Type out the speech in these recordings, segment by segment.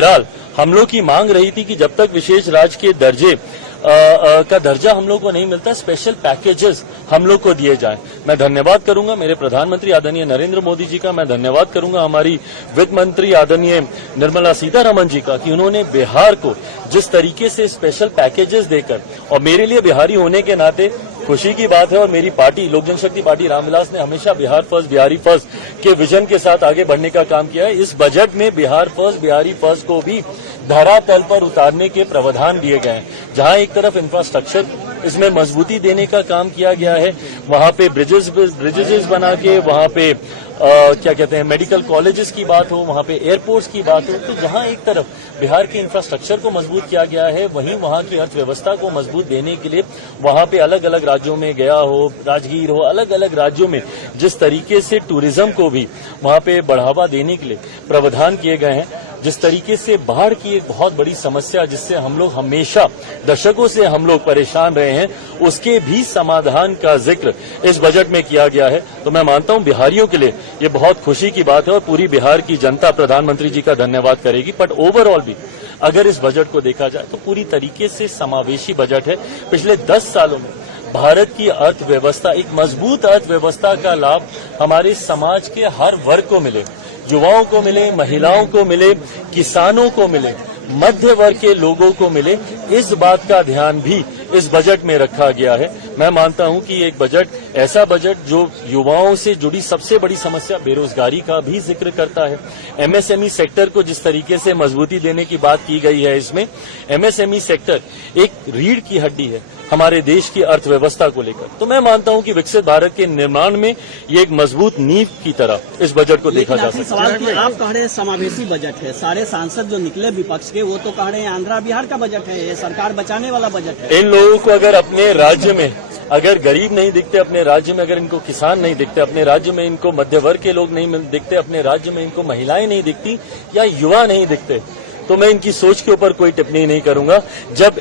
बहरहाल हम लोग की मांग रही थी कि जब तक विशेष राज्य के दर्जे का दर्जा हम लोग को नहीं मिलता, स्पेशल पैकेजेस हम लोग को दिए जाएं। मैं धन्यवाद करूंगा मेरे प्रधानमंत्री आदरणीय नरेंद्र मोदी जी का, मैं धन्यवाद करूंगा हमारी वित्त मंत्री आदरणीय निर्मला सीतारमण जी का कि उन्होंने बिहार को जिस तरीके से स्पेशल पैकेजेस देकर, और मेरे लिए बिहारी होने के नाते खुशी की बात है, और मेरी पार्टी लोक जनशक्ति पार्टी रामविलास ने हमेशा बिहार फर्स्ट बिहारी फर्स्ट के विजन के साथ आगे बढ़ने का काम किया है। इस बजट में बिहार फर्स्ट बिहारी फर्स्ट को भी धरातल पर उतारने के प्रावधान दिए गए हैं। जहां एक तरफ इंफ्रास्ट्रक्चर इसमें मजबूती देने का काम किया गया है, वहां पे ब्रिजेस बना के, वहां पे क्या कहते हैं मेडिकल कॉलेजेस की बात हो, वहां पे एयरपोर्ट्स की बात हो, तो जहां एक तरफ बिहार के इंफ्रास्ट्रक्चर को मजबूत किया गया है, वहीं वहां की अर्थव्यवस्था को मजबूत देने के लिए वहां पे अलग अलग राज्यों में गया हो, राजगीर हो, अलग अलग राज्यों में जिस तरीके से टूरिज्म को भी वहां पे बढ़ावा देने के लिए प्रावधान किए गए हैं, जिस तरीके से बाढ़ की एक बहुत बड़ी समस्या जिससे हम लोग हमेशा दशकों से हम लोग परेशान रहे हैं, उसके भी समाधान का जिक्र इस बजट में किया गया है। तो मैं मानता हूं बिहारियों के लिए ये बहुत खुशी की बात है और पूरी बिहार की जनता प्रधानमंत्री जी का धन्यवाद करेगी। बट ओवरऑल भी अगर इस बजट को देखा जाए तो पूरी तरीके से समावेशी बजट है। पिछले 10 सालों में भारत की अर्थव्यवस्था, एक मजबूत अर्थव्यवस्था का लाभ हमारे समाज के हर वर्ग को मिले, युवाओं को मिले, महिलाओं को मिले, किसानों को मिले, मध्य वर्ग के लोगों को मिले, इस बात का ध्यान भी इस बजट में रखा गया है। मैं मानता हूं कि एक बजट, ऐसा बजट जो युवाओं से जुड़ी सबसे बड़ी समस्या बेरोजगारी का भी जिक्र करता है। एमएसएमई सेक्टर को जिस तरीके से मजबूती देने की बात की गई है, इसमें एमएसएमई सेक्टर एक रीढ़ की हड्डी है हमारे देश की अर्थव्यवस्था को लेकर। तो मैं मानता हूं कि विकसित भारत के निर्माण में ये एक मजबूत नींव की तरह इस बजट को देखा जा सकता है। आप कह रहे हैं समावेशी बजट है, सारे सांसद जो निकले विपक्ष के वो तो कह रहे हैं आंध्रा बिहार का बजट है, ये सरकार बचाने वाला बजट है। इन लोगों को अगर अपने राज्य में अगर गरीब नहीं दिखते, अपने राज्य में अगर इनको किसान नहीं दिखते, अपने राज्य में इनको मध्य वर्ग के लोग नहीं दिखते, अपने राज्य में इनको महिलाएं नहीं दिखती या युवा नहीं दिखते, तो मैं इनकी सोच के ऊपर कोई टिप्पणी नहीं करूंगा। जब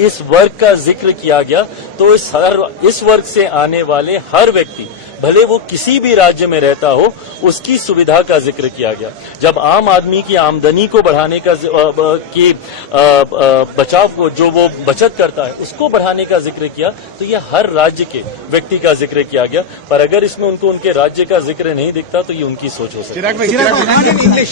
इस वर्ग का जिक्र किया गया तो इस वर्ग से आने वाले हर व्यक्ति, भले वो किसी भी राज्य में रहता हो, उसकी सुविधा का जिक्र किया गया। जब आम आदमी की आमदनी को बढ़ाने का बचाव को, जो वो बचत करता है, उसको बढ़ाने का जिक्र किया, तो ये हर राज्य के व्यक्ति का जिक्र किया गया। पर अगर इसमें उनको उनके राज्य का जिक्र नहीं दिखता तो ये उनकी सोच हो सकती है।